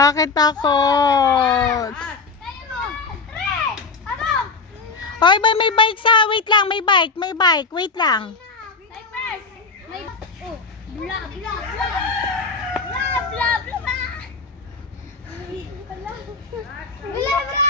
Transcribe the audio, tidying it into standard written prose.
Bakit takot? Hoy, may bike sa. Wait lang, may bike. May bike. Wait lang. Bla bla bla. Bla bla bla. Bla bla.